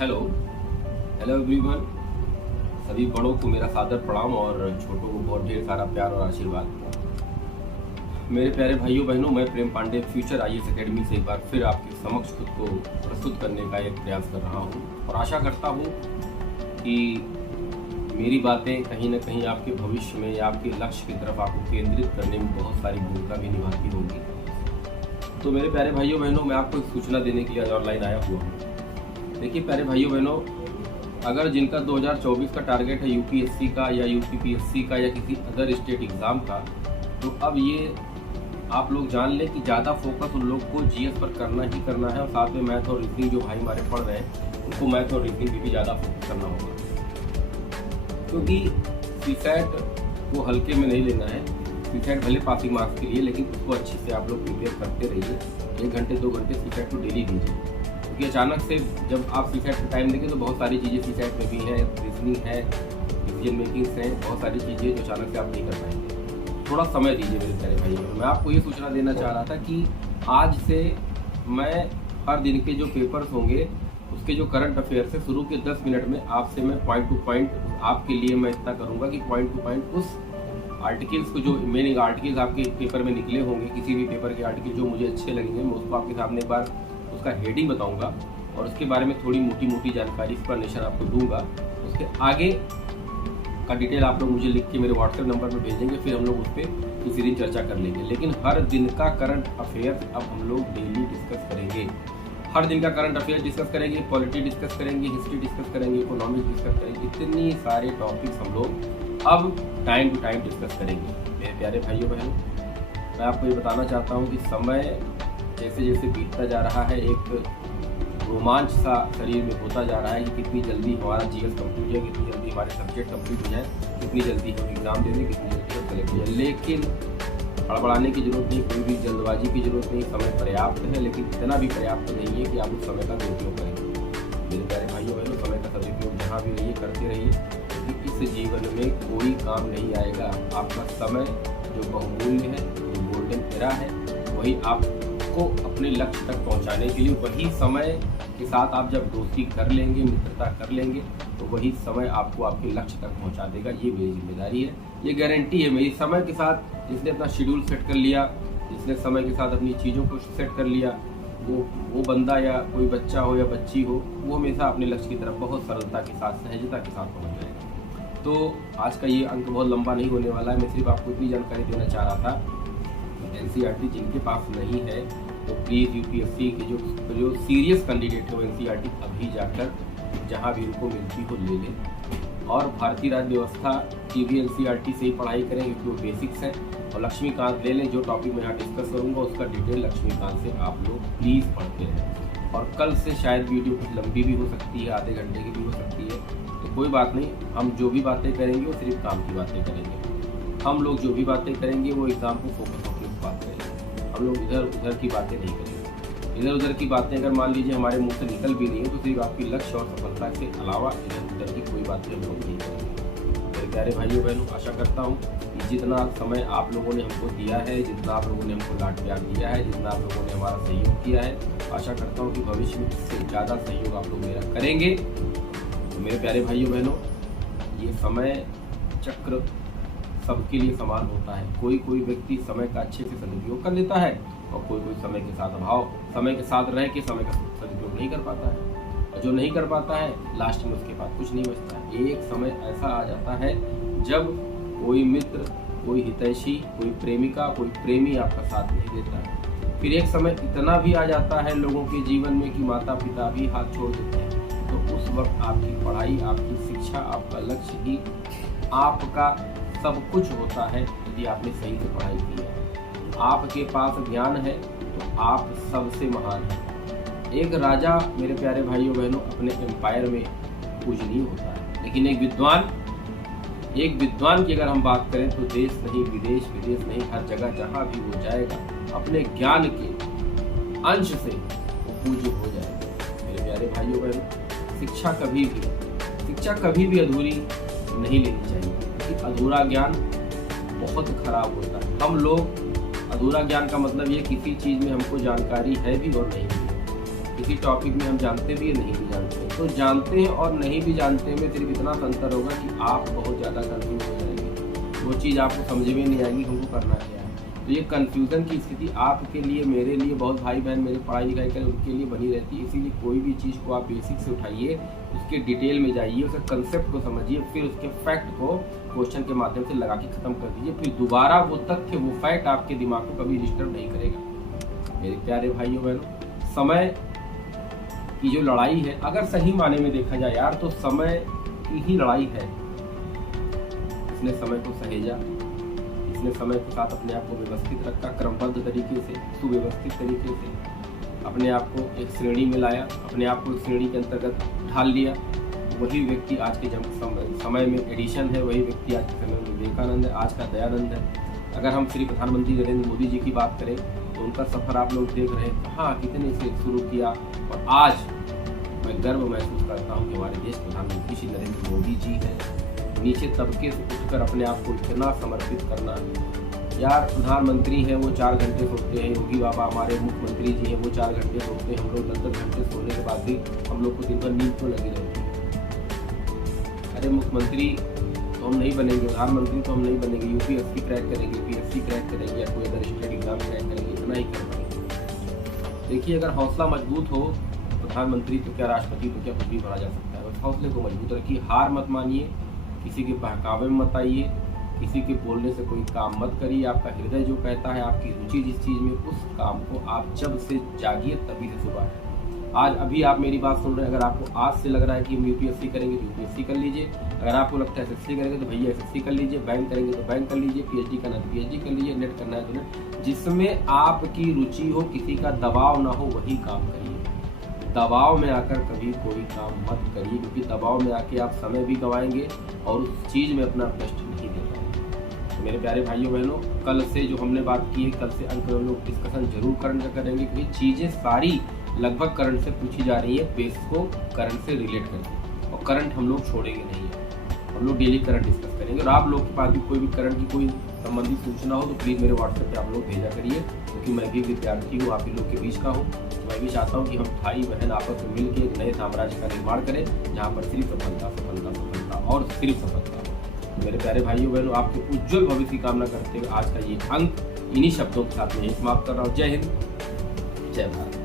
Hello hello everyone. सभी बड़ों को मेरा सादर प्रणाम और छोटों को बहुत ढेर सारा प्यार और आशीर्वाद। मेरे प्यारे भाइयों बहनों, मैं प्रेम पांडे फ्यूचर IAS एकेडमी से एक बार फिर आपके समक्ष खुद को प्रस्तुत करने का एक प्रयास कर रहा हूं और आशा करता हूं कि मेरी बातें कहीं ना कहीं आपके भविष्य में या आपके लक्ष्य की तरफ आपको केंद्रित करने में बहुत सारी भूमिका भी निभाती होगी। तो मेरे प्यारे भाइयों बहनों, मैं आपको एक सूचना देने के लिए आज ऑनलाइन आया हुआ हूँ। देखिए प्यारे भाइयों बहनों, अगर जिनका 2024 का टारगेट है UPSC का या UPPSC का या किसी अदर स्टेट एग्ज़ाम का, तो अब ये आप लोग जान लें कि ज़्यादा फोकस उन लोग को GS पर करना ही करना है और साथ में मैथ और रीजनिंग जो भाई हमारे पढ़ रहे हैं उनको मैथ और रीजनिंग भी ज़्यादा फोकस करना होगा, क्योंकि CSAT को हल्के में नहीं लेना है। CSAT भले पासिंग मार्क्स के लिए, लेकिन उसको अच्छे से आप लोग प्रिपेयर करते रहिए। 1 घंटे 2 घंटे CSAT को डेली दीजिए, क्योंकि अचानक से जब आप CSAT का टाइम देंगे तो बहुत सारी चीज़ें CSAT में भी हैं, रीजनिंग है, डिसीजन मेकिंग्स हैं, बहुत सारी चीज़ें जो अचानक से आप नहीं कर पाएंगे। थोड़ा समय दीजिए मेरे प्यारे भाइयों। मैं आपको ये सूचना देना चाह रहा था कि आज से मैं हर दिन के जो पेपर्स होंगे उसके जो करंट अफेयर से शुरू के 10 मिनट में आपसे मैं पॉइंट टू पॉइंट आपके लिए मैं इतना करूँगा कि पॉइंट टू पॉइंट उस आर्टिकल्स को, जो मेन आर्टिकल्स आपके पेपर में निकले होंगे, किसी भी पेपर के आर्टिकल जो मुझे अच्छे लगेंगे, मैं उसको आपके सामने एक बार उसका हेडिंग बताऊंगा और उसके बारे में थोड़ी मोटी मोटी जानकारी एक्सप्लेनेशन आपको दूंगा। उसके आगे का डिटेल आप लोग मुझे लिख के मेरे WhatsApp नंबर पर भेजेंगे, फिर हम लोग उस पर किसी दिन चर्चा कर लेंगे। लेकिन हर दिन का करंट अफेयर अब हम लोग डेली डिस्कस करेंगे। हर दिन का करंट अफेयर डिस्कस करेंगे, पॉलिटी डिस्कस करेंगे, हिस्ट्री डिस्कस करेंगे, इकोनॉमिक्स डिस्कस करेंगे। इतनी सारे टॉपिक्स हम लोग अब टाइम टू टाइम डिस्कस करेंगे। मेरे प्यारे भाइयों बहनों, मैं आपको ये बताना चाहता हूँ कि समय जैसे जैसे बीतता जा रहा है, एक रोमांच सा शरीर में होता जा रहा है कि कितनी जल्दी हमारा GS कंप्लीट हो जाए, कितनी जल्दी हमारे सब्जेक्ट कंप्लीट हो जाए, कितनी जल्दी हम एग्ज़ाम दे दें, कितनी जल्दी हम सेलेक्ट हो जाए। लेकिन हड़बड़ाने की जरूरत नहीं, कोई भी जल्दबाजी की जरूरत नहीं। समय पर्याप्त है, लेकिन इतना भी पर्याप्त नहीं है कि आप उस समय का दुरुपयोग करें। मेरे प्यारे भाइयों बहनों, समय का सदुपयोग जहाँ भी रहिए करते रहिए, क्योंकि इस जीवन में कोई काम नहीं आएगा। आपका समय जो बहुमूल्य है, जो गोल्डन एरा है, वही आपको अपने लक्ष्य तक पहुंचाने के लिए, वही समय के साथ आप जब दोस्ती कर लेंगे, मित्रता कर लेंगे, तो वही समय आपको आपके लक्ष्य तक पहुंचा देगा। ये मेरी जिम्मेदारी है, ये गारंटी है मेरी। समय के साथ जिसने अपना शेड्यूल सेट कर लिया, जिसने समय के साथ अपनी चीज़ों को सेट कर लिया, वो बंदा या कोई बच्चा हो या बच्ची हो, वो हमेशा अपने लक्ष्य की तरफ बहुत सरलता के साथ, सहजता के साथ पहुँच जाएगा। तो आज का ये अंक बहुत लंबा नहीं होने वाला है। मैं सिर्फ आपको इतनी जानकारी देना चाह रहा था। NCERT जिनके पास नहीं है तो प्लीज़ UPSC के जो सीरियस कैंडिडेट है वो NCERT अभी जाकर जहाँ भी उनको मिलती हो ले लें, और भारतीय राज्य व्यवस्था की भी NCERT से ही पढ़ाई करें, क्योंकि वो बेसिक्स है। और लक्ष्मीकांत ले लें, जो टॉपिक मैं यहाँ डिस्कस करूँगा उसका डिटेल लक्ष्मीकांत से आप लोग प्लीज़ पढ़ते रहें। और कल से शायद वीडियो कुछ लंबी भी हो सकती है, आधे घंटे की भी हो सकती है, तो कोई बात नहीं। हम जो भी बातें करेंगे वो सिर्फ काम की बातें करेंगे। हम लोग जो भी बातें करेंगे वो एग्ज़ाम को फोकस होकर बात करेंगे। हम लोग इधर उधर की बातें नहीं करेंगे। इधर उधर की बातें अगर मान लीजिए हमारे मुंह से निकल भी नहीं है, तो सिर्फ आपकी लक्ष्य और सफलता के अलावा इधर उधर की कोई बातें हम लोग नहीं करेंगे। मेरे प्यारे भाइयों बहनों, आशा करता हूँ कि जितना समय आप लोगों ने हमको दिया है, जितना आप लोगों ने हमको लाड प्यार दिया है, जितना आप लोगों ने हमारा सहयोग किया है, आशा करता हूँ कि भविष्य में इससे ज़्यादा सहयोग आप लोग मेरा करेंगे। तो मेरे प्यारे भाइयों बहनों, ये समय चक्र सबके लिए समान होता है। कोई कोई व्यक्ति समय का अच्छे से सदुपयोग कर लेता है और कोई कोई समय के साथ रह के समय का सदुपयोग नहीं कर पाता है, और जो नहीं कर पाता है लास्ट में उसके पास कुछ नहीं बचता है। एक समय ऐसा आ जाता है जब कोई मित्र, कोई हितैषी, कोई प्रेमिका, कोई प्रेमी आपका साथ नहीं देता है। फिर एक समय इतना भी आ जाता है लोगों के जीवन में कि माता पिता भी हाथ छोड़ देते हैं। तो उस वक्त आपकी पढ़ाई, आपकी शिक्षा, आपका लक्ष्य ही आपका सब कुछ होता है। यदि आपने सही से पढ़ाई की है, आपके पास ज्ञान है, तो आप सबसे महान हैं। एक राजा मेरे प्यारे भाइयों बहनों अपने एम्पायर में पूजनीय होता है, लेकिन एक विद्वान की अगर हम बात करें तो देश नहीं, विदेश नहीं, हर जगह जहाँ भी वो जाएगा अपने ज्ञान के अंश से वो पूज्य हो जाएगा। मेरे प्यारे भाइयों बहनों, शिक्षा कभी भी अधूरी नहीं लेनी चाहिए, क्योंकि अधूरा ज्ञान बहुत खराब होता है। हम लोग अधूरा ज्ञान का मतलब ये किसी चीज़ में हमको जानकारी है भी और नहीं भी। किसी टॉपिक में हम जानते भी है नहीं भी जानते, तो जानते हैं और नहीं भी जानते में सिर्फ इतना अंतर होगा कि आप बहुत ज़्यादा कंफ्यूज हो जाएंगे, वो चीज़ आपको समझ में नहीं आएगी हमको करना क्या है। तो ये कन्फ्यूज़न की स्थिति आपके लिए, मेरे लिए, बहुत भाई बहन मेरे पढ़ाई लिखाई करें उनके लिए बनी रहती है। इसीलिए कोई भी चीज़ को आप बेसिक से उठाइए, उसके डिटेल में जाइए, उसके कंसेप्ट को समझिए, फिर उसके फैक्ट को क्वेश्चन के माध्यम से लगा के ख़त्म कर दीजिए। फिर दोबारा वो तथ्य, वो फैक्ट आपके दिमाग को कभी डिस्टर्ब नहीं करेगा। मेरे प्यारे भाइयों बहनों, समय की जो लड़ाई है, अगर सही माने में देखा जाए यार, तो समय की ही लड़ाई है। इसने समय को सहेजा, इसने समय के साथ अपने आप को व्यवस्थित रखा, क्रमबद्ध तरीके से, सुव्यवस्थित तरीके से अपने आप को एक श्रेणी में लाया, अपने आप को एक श्रेणी के अंतर्गत ढाल लिया। वही व्यक्ति आज के समय में एडिशन है, वही व्यक्ति आज के समय में विवेकानंद है, आज का दयानंद है। अगर हम श्री प्रधानमंत्री नरेंद्र मोदी जी की बात करें तो उनका सफ़र आप लोग देख रहे हैं, कहाँ कितने से शुरू किया, और आज मैं गर्व महसूस करता हूँ कि हमारे देश प्रधानमंत्री श्री नरेंद्र मोदी जी हैं। नीचे तबके से उठकर अपने आप को इतना समर्पित करना। यार प्रधानमंत्री हैं वो 4 घंटे सोते हैं, योगी बाबा हमारे मुख्यमंत्री जी हैं वो 4 घंटे सोते हैं, हम लोग 10-10 घंटे सोने के बाद भी हम लोग को दिन भर नींद तो लगी रहती है। अरे मुख्यमंत्री तो हम नहीं बनेंगे, प्रधानमंत्री तो हम नहीं बनेंगे, यूपीएससी क्रैक करेंगे, पीएससी क्रैक करेंगे, या कोई अदर स्टेट एग्जाम क्रैक करेंगे, इतना ही कर पाएंगे। देखिए अगर हौसला मजबूत हो, प्रधानमंत्री तो क्या, राष्ट्रपति तो क्या, कुछ भी बना जा सकता है। बस हौसले को मजबूत रखिए, हार मत मानिए, किसी के बहकावे में मत आइए, किसी के बोलने से कोई काम मत करिए। आपका हृदय जो कहता है, आपकी रुचि जिस चीज़ में, उस काम को आप जब से जागिए तभी से सुबह है। आज अभी आप मेरी बात सुन रहे हैं, अगर आपको आज से लग रहा है कि हम यूपीएससी करेंगे तो यूपीएससी कर लीजिए, अगर आपको लगता है एसएससी करेंगे तो भैया एसएससी कर लीजिए, बैंक करेंगे तो बैंक कर लीजिए, पीएचडी करना है तो पीएचडी कर लीजिए, नेट करना है तो नेट, जिसमें आपकी रुचि हो, किसी का दबाव ना हो, वही काम करिए। दबाव में आकर कभी कोई काम मत करिए, क्योंकि दबाव में आके आप समय भी गंवाएंगे और उस चीज़ में अपना बेस्ट नहीं दे पाएंगे। तो मेरे प्यारे भाइयों बहनों, कल से जो हमने बात की है, कल से अंक में लोग डिस्कशन जरूर करेंगे, क्योंकि चीज़ें सारी लगभग करंट से पूछी जा रही है, बेस को करंट से रिलेट करके, और करंट हम लोग छोड़ेंगे नहीं है, हम लोग डेली करंट डिस्कस करेंगे। और आप लोग के पास भी कोई भी करंट की कोई संबंधित सूचना हो तो प्लीज़ मेरे व्हाट्सएप पे आप लोग भेजा करिए, क्योंकि मैं भी विद्यार्थी हूँ, आप ही लोग के बीच का हूँ। मैं भी चाहता हूँ कि हम भाई बहन आपस में मिलकर एक नए साम्राज्य का निर्माण करें, जहाँ पर सिर्फ सफलता सफलता सफलता और सिर्फ सफलता हो। मेरे प्यारे भाइयों बहनों, आपके उज्ज्वल भविष्य की कामना करते हुए आज का ये अंक इन्हीं शब्दों के साथ में समाप्त कर रहा हूँ। जय हिंद, जय भारत।